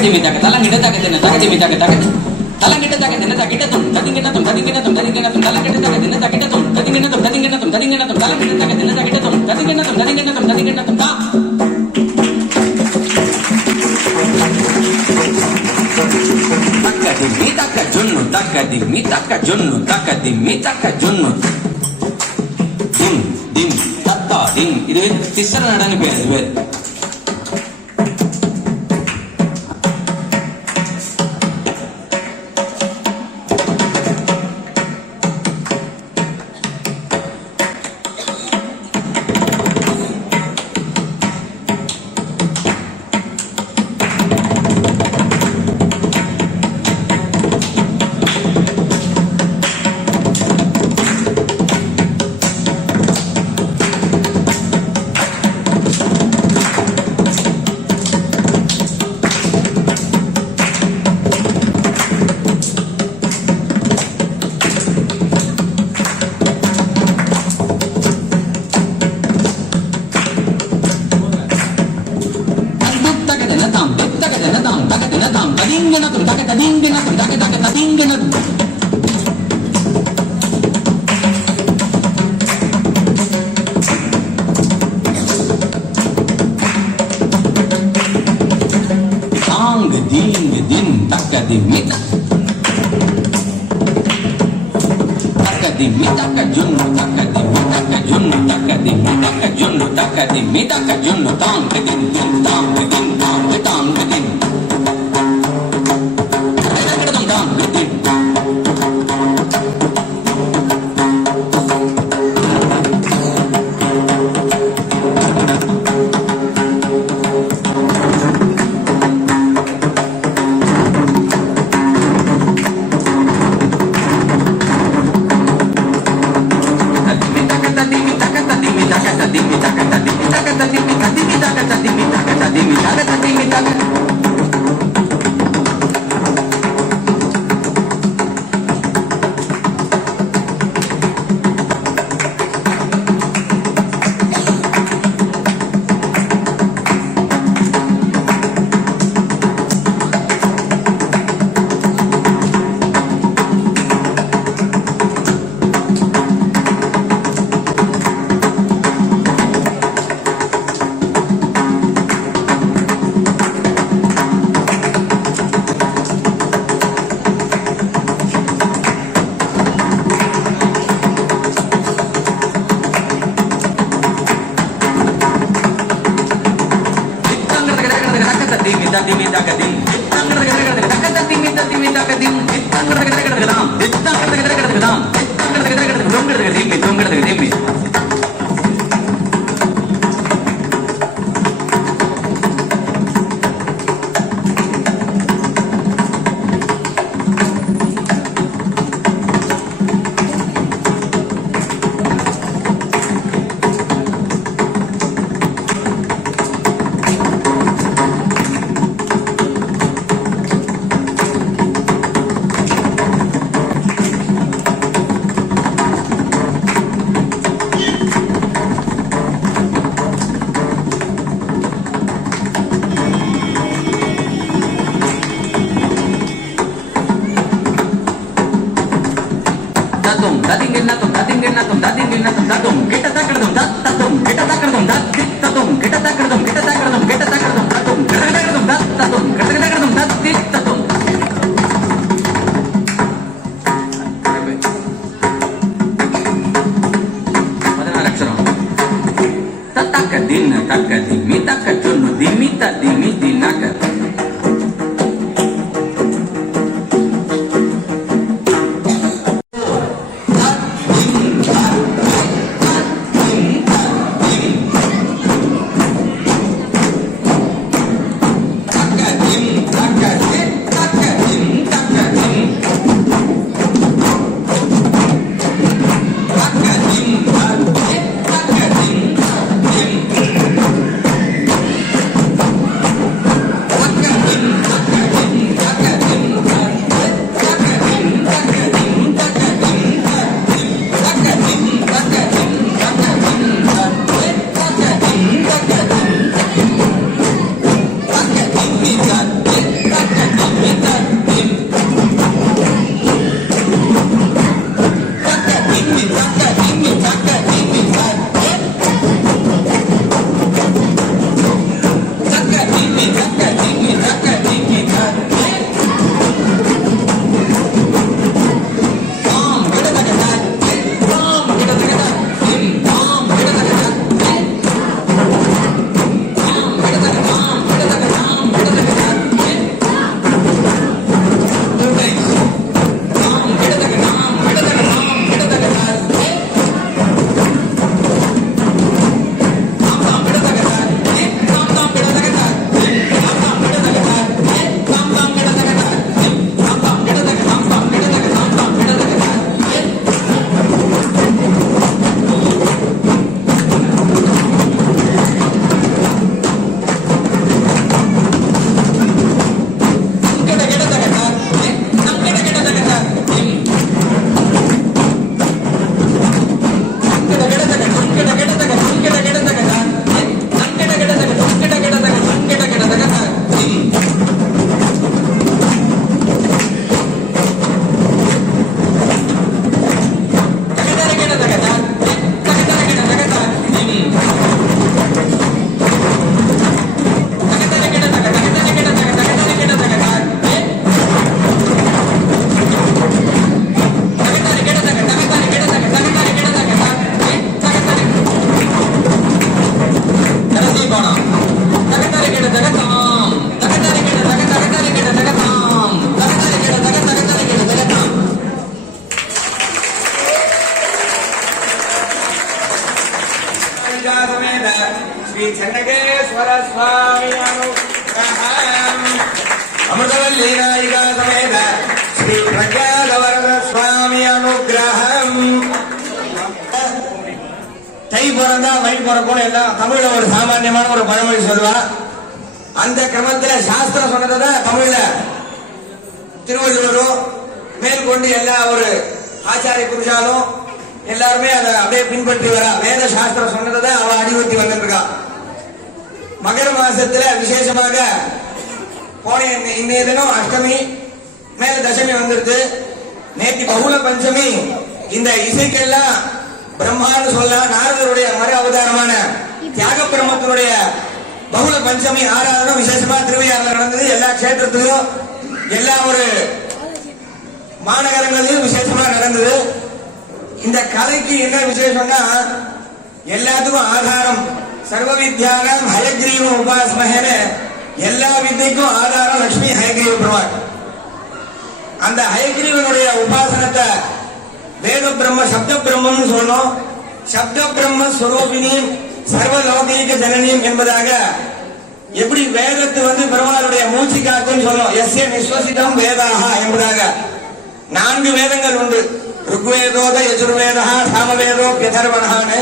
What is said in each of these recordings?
தகதி மீதாக தலங்கிட தகதின தகதி மீதாக தகதி தலங்கிட தகதின தகிடதும் ததிங்கிடதும் ததிங்கிடதும் ததிங்கிடதும் தலங்கிட தகதின தகிடதும் ததிங்கிடதும் ததிங்கிடதும் ததிங்கிடதும் தலங்கிட தகதின தகிடதும் ததிங்கிடதும் ததிங்கிடதும் ததிங்கிடதும் தா தக்கதி மீதக்க ஜொன்னு தக்கதி மீதக்க ஜொன்னு Thiem Thiem Datta Thiem இது திசர நடன பேர் இது பேர் கடைசி பாடம். தகத்தரை கேட்ட தகத்தாம், தகத்தரை கேட்ட தகத்தரை கேட்ட தகத்தாம், தகத்தரை கேட்ட தகத்தரை கேட்ட தகத்தாம். ஸ்ரீ சென்னகேஸ்வர சுவாமி அனுகிரகம். அமிர்தவல்லி நாயிகா சமேத ஸ்ரீ பிரக்யாதவரத சுவாமி அனுகிரகம். தை பிறந்தா மை பிறக்கும் எல்லாம் தமிழ்ல ஒரு சாமான்யமான ஒரு பழமொழி சொல்லுவா. அந்த கிரமத்துல சாஸ்திரம் சொன்னதான் தமிழ்ல திருவள்ளுவரும் மேற்கொண்டு எல்லா ஒரு ஆச்சாரிய புருஷாலும் எல்லாருமே அதை அப்படியே பின்பற்றி வரா. வேத சாஸ்திரம் சொன்னதை அவ அடிவத்தி வந்துட்டு இருக்கா. மகர மாசத்துல விசேஷமாக போன இன்றைய தினம் அஷ்டமி மேல தசமி வந்துருது. நேற்று பகுல பஞ்சமி. இந்த இசைக்கெல்லாம் பிரம்மான்னு சொல்லலாம். நாரதருடைய மறு அவதாரமான தியாக பிரம்மத்தினுடைய பகுல பஞ்சமி ஆராதனம் விசேஷமா திருவையாறுல நடந்தது. எல்லா கஷேத்திரத்திலும் எல்லா ஒரு மாநகரங்களிலும் விசேஷமா நடந்தது. இந்த கலைக்கு என்ன விசேஷம்னா எல்லாத்துக்கும் ஆதாரம் சர்வ வித்யானம் ஹயக்ரீவ உபாஸ்மஹேன. எல்லா வித்தைக்கும் ஆதாரம் லட்சுமி ஹயக்ரீவ பெருமாள். அந்த ஹயக்ரீவனுடைய உபாசனத்தை வேத பிரம்ம சப்த பிரம்மம்னு சொல்லணும். சப்த பிரம்ம ஸ்வரூபினி சர்வலோகீக ஜனனியம் என்பதாக எப்படி வேதத்து பெருமாளுடைய மூச்சு காக்குன்னு சொல்லணும். எஸ்ய நிஸ்வசிதம் வேதாக என்பதாக 4 வேதங்கள் உண்டு. ருக்வேதோத யஜுர்வேதா சாமவேதோ யதர்வணான்னு.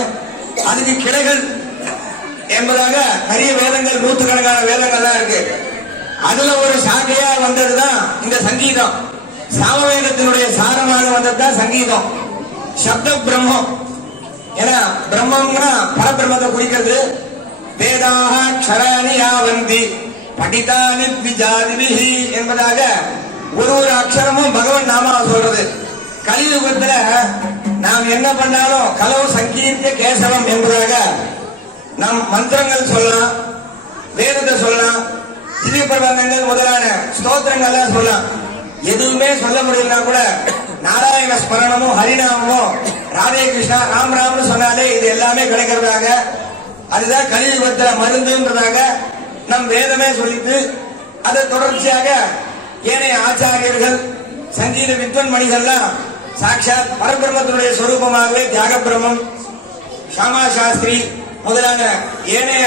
அதுக்கு கிளைகள் என்பதாக நிறைய வேதங்கள், நூற்றுக்கணக்கான வேதங்கள்லாம் இருக்கு. அதுல ஒரு சாக்கையா வந்ததுதான் இந்த சங்கீதம். சாமவேதத்தினுடைய சாரமாக வந்ததுதான் சங்கீதம். சப்த பிரம்மம். ஏன்னா பிரம்மம்னா பரபிரம்மத்தை குறிக்கிறது. வேதாக க்ஷராணி யாவந்தி படிதானி விஜாதிபிஹி என்பதாக ஒரு அக்ஷரமும் பகவான் நாமாவை சொல்றது. கலியுகத்துல நாம் என்ன பண்ணாலும் கலவு சங்கீர்த்த கேசவம் என்பதாக நம் மந்திரங்கள் சொல்லலாம், வேதத்தை சொல்லலாம், திவ்ய பிரபந்தங்கள் முதலான ஸ்தோத்திரங்கள்லாம் சொல்லலாம். எதுவுமே சொல்ல முடியலனா கூட நாராயண ஸ்மரணமும் ஹரிநாமமோ ராதே கிருஷ்ணா ராம் ராம்னு சொன்னாலே இது எல்லாமே கிடைக்கிறதாக. அதுதான் கலியுகத்துல மருந்துன்றதாக நம் வேதமே சொல்லிட்டு அதை தொடர்ச்சியாக ஏனைய ஆச்சாரியர்கள் சங்கீத வித்வன் மணிகள்லாம் சாட்சாத் பரபிரம்மத்தினுடைய சொரூபமாகவே தியாக பிரம்மம், ஷாமா சாஸ்திரி முதலான ஏனைய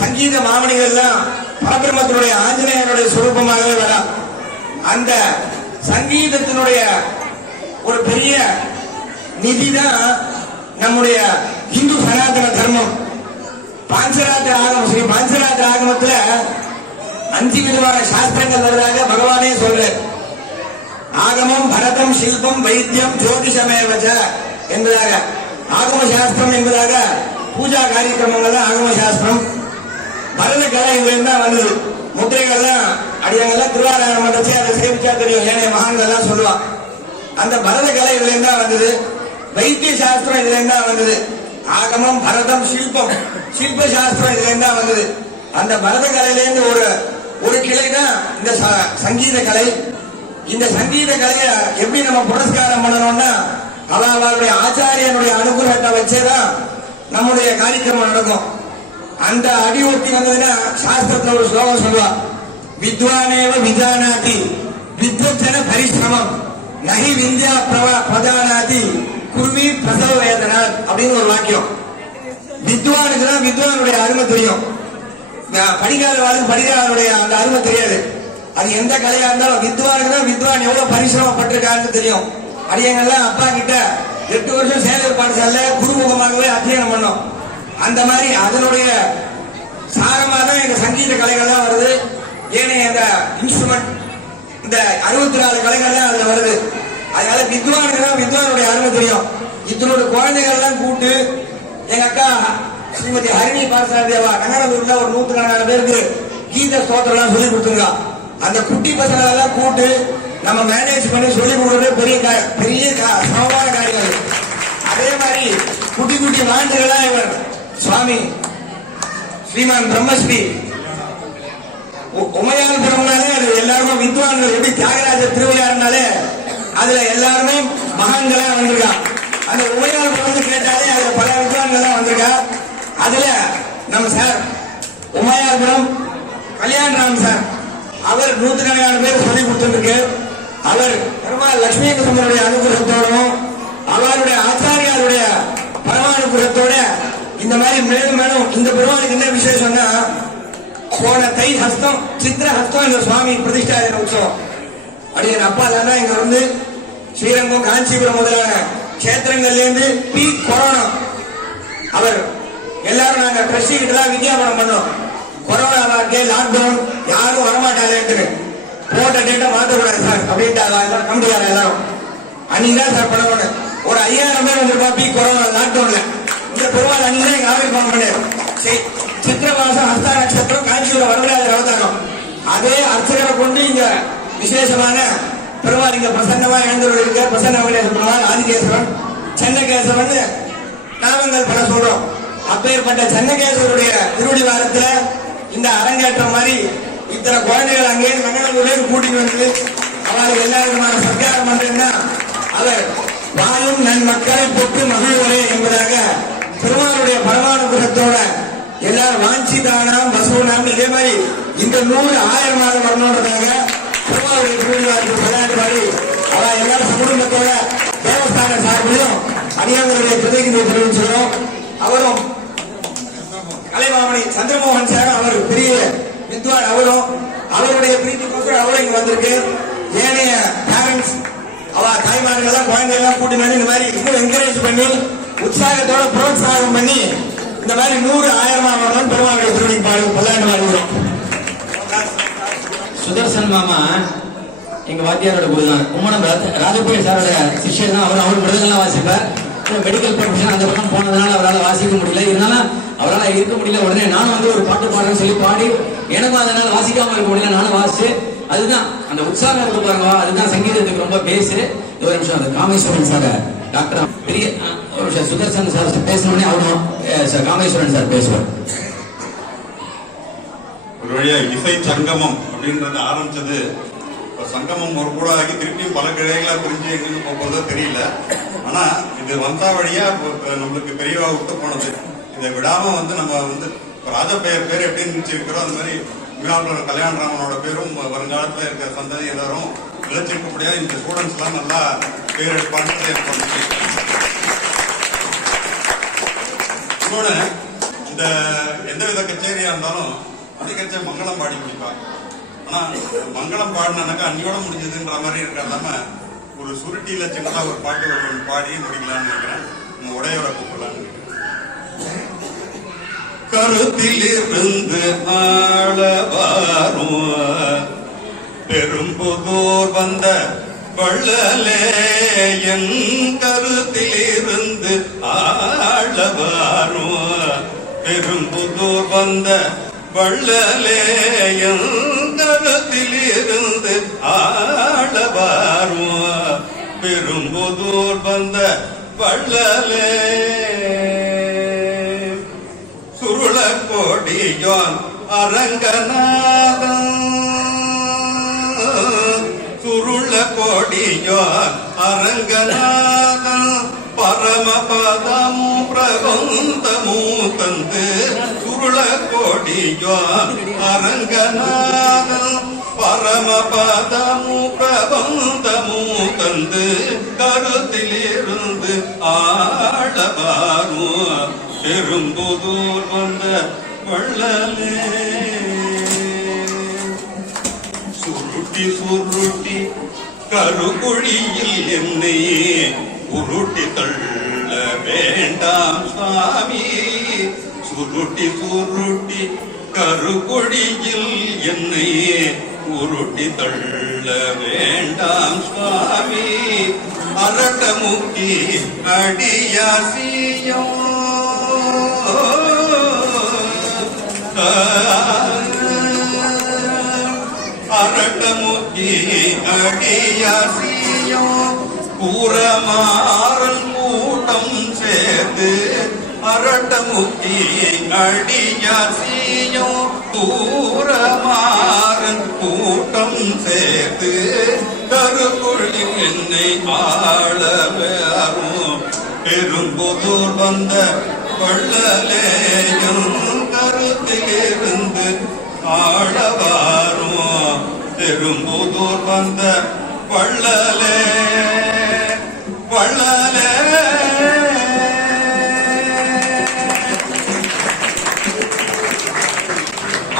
சங்கீத மாமணிகள்லாம் பரபிரம்மத்தினுடைய ஆஞ்சநேயனுடைய சொரூபமாகவே வரா. அந்த சங்கீதத்தினுடைய ஒரு பெரிய நிதிதான் நம்முடைய இந்து சனாதன தர்மம். பாஞ்சராத்திர ஆகமம், ஸ்ரீ பாஞ்சராத்திர ஆகமத்துல 5 விதமான சாஸ்திரங்கள் வருவதாக பகவானே சொல்ற. ஆகமம் பரதம் சில்பம் வைத்தியம் ஜோதிஷமேவச்ச என்பதாக ஆகம சாஸ்திரம் என்பதாக பூஜா காரியக்கிரமங்கள் ஆகம சாஸ்திரம். பரத கலை இதுல வந்தது. முத்திரைகள்லாம் அடியங்கள்லாம் திருவாராயணம் மன்றத்தை அதை சேமிச்சா தெரியும். ஏனைய மகான்கள்லாம் சொல்லுவான். அந்த பரத கலை இதுல இருந்தா வந்தது. வைத்திய சாஸ்திரம் இதுல இருந்தா வந்தது. ஆகமம் பரதம் சில்பம் சில்ப சாஸ்திரம் இதுல இருந்தா வந்தது. அந்த பரத கலையிலேருந்து ஒரு கிளை தான் இந்த சங்கீத கலை. இந்த சங்கீத கலையை எப்படி நம்ம புரஸ்காரம் பண்ணணும்னா அவளுடைய ஆச்சாரியனுடைய அனுகிரகத்தை வச்சேதான் நம்முடைய காரியக்கிரமம் நடக்கும். அந்த அடி ஒட்டி வந்ததுன்னா சாஸ்திரத்துல ஒரு ஸ்லோகம் சொல்லுவா. வித்வானேவ விஜானாதி வித்வஜன பரிசிரமம் நகி விந்தியா பிரதானாதி குர்மி பிரசவ வேதனா அப்படின்னு ஒரு வாக்கியம். வித்வானுக்கு தான் வித்வானுடைய அருமை தெரியும். படிக்காதவாளுக்கு படிக்காதவருடைய அந்த அருமை தெரியாது. அது எந்த கலையா இருந்தாலும் வித்வானுக்கு தான் வித்வான் எவ்வளவு பரிசிரமப்பட்டிருக்காருன்னு தெரியும். அடியங்கள்லாம் அப்பா கிட்ட 8 வருஷம் சேலூர் பாடசாலை குருமுகமாகவே அத்தியனம் பண்ணோம். அந்த மாதிரி அதனுடைய சாரமா தான் இந்த சங்கீத கலைகள்லாம் வருது. ஏனைய இந்த இன்ஸ்ட்ருமெண்ட் இந்த 64 கலைகள்லாம் அதுல வருது. அதனால வித்வானுக்கு தான் வித்வானுடைய அருமை தெரியும். இதனோட குழந்தைகள்லாம் கூட்டு எங்க அக்கா ஸ்ரீமதி ஹரிணி பாரசாரதியாவா கன்னடூர்ல ஒரு 100 பேருக்கு கீத ஸ்தோத்திரம் சொல்லி கொடுத்துருக்கா. அந்த குட்டி பசங்களை எல்லாம் கூட்டு நம்ம மேனேஜ் பண்ணி சொல்லி கொடுக்கறது பெரிய சமமான காரியங்கள். அதே மாதிரி குட்டி குட்டி மாண்டுகளா இவர் சுவாமி ஸ்ரீமான் பிரம்மஸ்ரீ உமையால் பிரம்மனாலே அது எல்லாருமே வித்வான்கள். எப்படி தியாகராஜர் திருவையாறுனாலே அதுல எல்லாருமே மகான்களா வந்திருக்கா. அந்த உமையால் பிரம்மன் கேட்டாலே அதுல பல வித்வான்கள் வந்திருக்கா. அதுல நம்ம சார் உமையாபுரம் கல்யாணராம் சார், அவர் 100கணக்கான பேர் சொல்லி கொடுத்துருக்கு. அவர் பெருமாள் லட்சுமி நரசிம்மருடைய அனுகிரகத்தோடும் அவருடைய ஆச்சாரியாருடைய பரமானுகிரகத்தோட இந்த மாதிரி மேலும் மேலும் இந்த பெருமாளுக்கு என்ன விசேஷம்னா, போன தை ஹஸ்தம் சித்திர ஹஸ்தம் இந்த சுவாமி பிரதிஷ்டாதின உற்சவம். அப்படி என் அப்பா தானே இங்க வந்து ஸ்ரீரங்கம் காஞ்சிபுரம் முதலான கஷேத்திரங்கள்ல இருந்து பீக் கொரோனா அவர் எல்லாரும் நாங்க ட்ரஸ்டி கிட்ட தான் விஞ்ஞாபனம் பண்ணோம். கொரோனா வாக்கே லாக்டவுன் யாரும் வரமாட்டாங்க, போட்ட டேட்டை மாற்றக்கூடாது சார் அப்படின்ட்டு எல்லாரும் கம்பியார எல்லாரும் அன்னைக்குதான் சார் பண்ணணும். ஒரு 5000 பேர் வந்திருப்பா பீக் கொரோனா லாக்டவுன்ல. இந்த பெருமாள் அன்னைக்கு எங்க ஆவிர் பணம் பண்ணு சித்திர மாசம் ஹஸ்த நட்சத்திரம் காஞ்சிபுரம் வரலாறு அவதாரம். அதே அர்ச்சகரை கொண்டு இங்க விசேஷமான பெருமாள் இங்க பிரசன்னமா எழுந்தவர்கள் இருக்க பிரசன்ன வெங்கடேஸ்வர பெருமாள், ஆதிகேசவன், சென்னகேசவன் நாமங்கள் பல சொல்றோம். அப்பேற்பட்ட சென்னகேசவருடைய திருவடி வாரத்துல இந்த அரங்கேற்றம் மாதிரி இத்தனை குழந்தைகள் அங்கே மங்களூர்ல கூட்டிட்டு வந்து அவருக்கு எல்லா விதமான சத்காரம் பண்றேன்னா அவர் வாழும் நன் மக்களை போட்டு மகிழ்வரே என்பதாக பெருமாளுடைய பரமானுகிரகத்தோட எல்லாரும் வாஞ்சிதானாம் வசூனாம் இதே மாதிரி இந்த 100,000 வரணுன்றதாக பெருமாளுடைய திருவிழாவுக்கு விளையாட்டு மாதிரி அவ எல்லாரும் குடும்பத்தோட தேவஸ்தான சார்பிலும் அடியாங்களுடைய பிரதிநிதியை தெரிவிச்சுக்கிறோம். அவரும் கலைமாமணி சந்திரமோகன் சார் அவர் பெரிய வித்வான், அவரும் அவருடைய பிரீத்திக்கோசரம் அவரும் இங்க வந்திருக்கு. ஏனைய பேரண்ட்ஸ் அவ தாய்மார்கள் எல்லாம் குழந்தைகள் எல்லாம் கூட்டி வந்து இந்த மாதிரி இன்னும் என்கரேஜ் பண்ணி உற்சாகத்தோட புரோத்சாகம் பண்ணி இந்த மாதிரி 100,000 வரணும் பெருமாளுடைய திருவடி பாடு பல்லாண்டு வாழ்கிறோம். சுதர்சன் மாமா எங்க வாத்தியாரோட குருதான். கும்மணம் ராஜகோயில் சாரோட சிஷ்யர் தான். அவர் மிருதங்கள்லாம் வாசிப்பார். மெடிக்கல் ப்ரொஃபஷன் அந்த பக்கம் போனதுனால அவரால் வாசிக்க முடியல. இருந்தாலும் அவரால் இருக்க முடியல. உடனே நானும் வந்து ஒரு பாட்டு பாடுறேன்னு சொல்லி பாடி எனக்கும் அதனால வாசிக்காம இருக்க முடியல. நானும் வாசிச்சு அதுதான் அந்த உற்சாகம் இருக்கு பாருங்க, அதுதான் சங்கீதத்துக்கு ரொம்ப பேசு. ஒரு நிமிஷம் அந்த காமேஸ்வரன் சார் டாக்டர் பெரிய ஒரு நிமிஷம் சுதர்சன் சார் பேசணுன்னே அவரும் காமேஸ்வரன் சார் பேசுவார். ஒரு வழியா இசை சங்கமம் அப்படின்றது ஆரம்பிச்சது. சங்கமம் ஒரு கூட ஆகி திருப்பியும் பல கிளைகளா பிரிஞ்சு எங்களுக்கு போகிறதோ தெரியல. ஆனா இது வந்தா வழியா நம்மளுக்கு பெரியவா விட்டு போனது. இதை விடாம வந்து நம்ம வந்து ராஜபெயர் பேர் எப்படி நினைச்சிருக்கிறோம் அந்த மாதிரி உமையாபுரம் கல்யாணராமனோட பேரும் வருங்காலத்துல இருக்கிற சந்ததி எல்லாரும் நிலைச்சிருக்கக்கூடிய இந்த ஸ்டூடெண்ட்ஸ் எல்லாம் நல்லா பேர் எடுப்பான்னு ஏற்படுத்தி. இன்னொன்னு இந்த எந்தவித கச்சேரியா இருந்தாலும் அதிகரிச்ச மங்களம் பாடி முடிப்பாங்க. ஆனா மங்களம் பாடினாக்கா அன்னியோட முடிஞ்சதுன்ற மாதிரி இருக்கிறதாம ஒரு சுருட்டியில சின்னதா ஒரு பாட்டு பாடி முடிக்கலாம்னு நினைக்கிறேன். உங்க உடையோட கூப்பிடலான்னு நினைக்கிறேன். கருத்திலிருந்து ஆளவாரும் பெரும்புதூர் வந்த வள்ளலே என் கருத்திலிருந்து ஆளவாரும் பெரும்புதூர் வந்த வள்ளலே என் கருத்திலிருந்து ஆளவாரும் பெரும்புதூர் வந்த வள்ளலே சுருள கோடியோன் அரங்கநாதன் சுருள கோடியோன் அரங்கநாதன் பரமபதமும் பிரபந்தமும் தந்து சுருள கோடியோன் அரங்கநாதன் பரமபதமும் பிரபந்தமும் தந்து கருத்திலிருந்து ஆளவாரும் பெரும்புதூர் வந்த வள்ளலே சுருட்டி சுருட்டி கருகுழியில் என்னை உருட்டி தள்ள வேண்டாம் சுவாமி சுருட்டி சுருட்டி கருகுழியில் என்னை உருட்டி தள்ள வேண்டாம் சுவாமி அரட்டமுக்கி அடியாசியோ அரட்டமுக்கி அடியாசியோ கூறமாறல் கூட்டம் சேர்த்து அரட்டமுக்கி அடியாசியோ கூறமாறல் கூட்டம் சேர்த்து கருக்குழி என்னை ஆளவேரும் பெரும்புதூர் வந்த வள்ளலேயும் கருத்திலிருந்து ஆழவாரும் பெரும்புதூர் வந்த வள்ளலே வள்ளலே.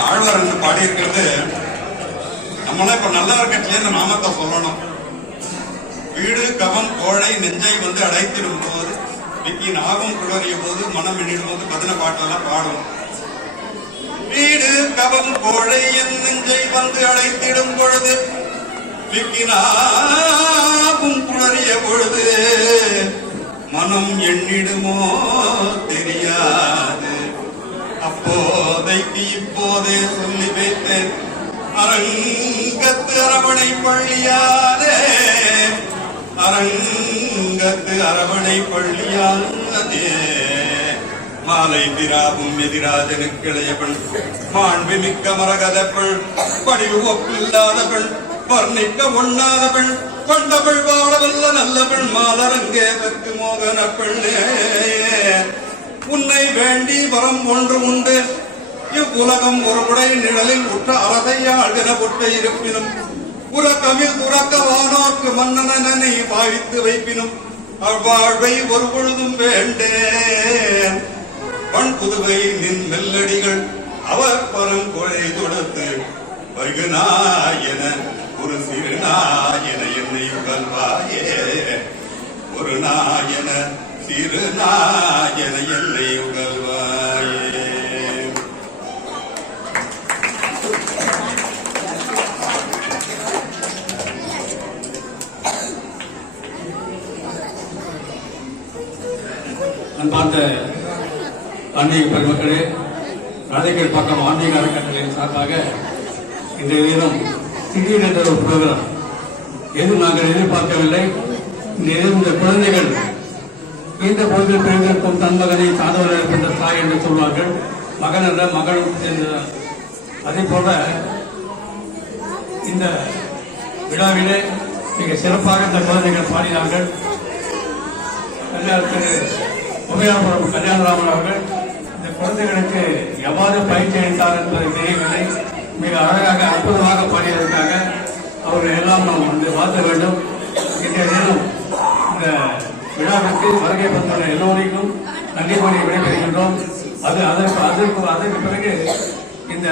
ஆழ்வார் பாடியிருக்கிறது நம்மள இப்ப நல்லா இருக்கட்சியே இந்த நாமத்தை சொல்லணும். வீடு கவம் கோழை நெஞ்சை வந்து அடைத்திடும் போது விக்கி நாகம் குளறிய போது மனம் எண்ணிடும் போது பதின பாட்டெல்லாம் பாடும். வீடு கவம் கோழை என் நெஞ்சை வந்து அழைத்திடும் பொழுது விக்கி நாகும் குளறிய பொழுது மனம் எண்ணிடுமோ தெரியாது. அப்போதைக்கு இப்போதே சொல்லி வைத்தேன் அரங்கத்து அரவணை பள்ளியாரே அரங்கத்து அரவணை பள்ளியானதே. மாலை பிராவும் எதிராஜனுக்கு இளையவள் மாண்பு மிக்க மரகதப்பள் படிவு ஒப்பில்லாத பெண் வர்ணிக்க ஒண்ணாத பெண் கொண்டவள் வாழவல்ல நல்லவள் மாலரங்கேதற்கு மோகன பெண்ணே. உன்னை வேண்டி வரம் ஒன்று உண்டு இவ்வுலகம் ஒரு உடை நிழலில் உற்ற அரசையாழ்கிற பொட்டை இருப்பினும் உறக்கமில் துறக்கவானோர்க்கு மன்னனை பாவித்து வைப்பினும் அவ்வாழ்வை ஒரு பொழுதும் வேண்டேன். பண் புதுவை நின் மெல்லடிகள் அவர் பரங்கொழை தொடுத்து வைகுநாயன ஒரு சிறு நாயன என்னை உகழ்வாயே ஒரு நாயன சிறு நாயன என்னை உகழ்வாயே. அன்பார்ந்த ஆன்மீக பெருமக்களே, ராதைகள் பக்கம் ஆன்மீக அறக்கட்டளையின் சார்பாக இன்றைய தினம் திடீரென்ற ஒரு புரோகிராம் எதுவும் நாங்கள் எதிர்பார்க்கவில்லை. இந்த குழந்தைகள் இந்த பொழுதில் பிறந்திருக்கும் தன் மகனை சாதவர் இருக்கின்ற தாய் என்று சொல்வார்கள். மகன் என்ற மகளும் சேர்ந்த அதே போல இந்த விழாவிலே மிக சிறப்பாக இந்த குழந்தைகள் பாடினார்கள். திரு உபயாபுரம் கல்யாணராமன் அவர்கள் இந்த குழந்தைகளுக்கு எவ்வாறு பயிற்சி அளித்தார் என்பதை தெரியவில்லை. மிக அழகாக அற்புதமாக பாடியதற்காக அவர்கள் எல்லாம் நாம் வந்து வாழ்த்த வேண்டும். இன்றைய தினம் இந்த விழாவிற்கு வருகை தந்துள்ள எல்லோருக்கும் நன்றி கூறி விடைபெறுகின்றோம். அதற்கு பிறகு இந்த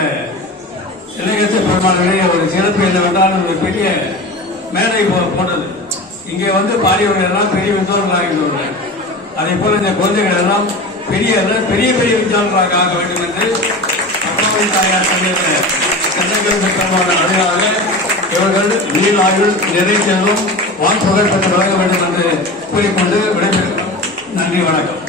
இளைஞர் பெருமாள்களே ஒரு சிறப்பு என்னவென்றால் ஒரு பெரிய மேடை போட்டது. இங்கே வந்து பாடியவர்கள் எல்லாம் பெரிய வித்வான்கள் ஆகின்றவர்கள். அதே போல இந்த குழந்தைகள் எல்லாம் பெரிய பெரிய வித்வான்களாக ஆக வேண்டும் என்று அப்பாவின் தாயார் பெருமான அதிகாக இவர்கள் நீளாயுள் நிறை செல்வம் வான்புகழ் பெற்று வழங்க வேண்டும் என்று கூறிக்கொண்டு விடைபெறுகிறோம். நன்றி, வணக்கம்.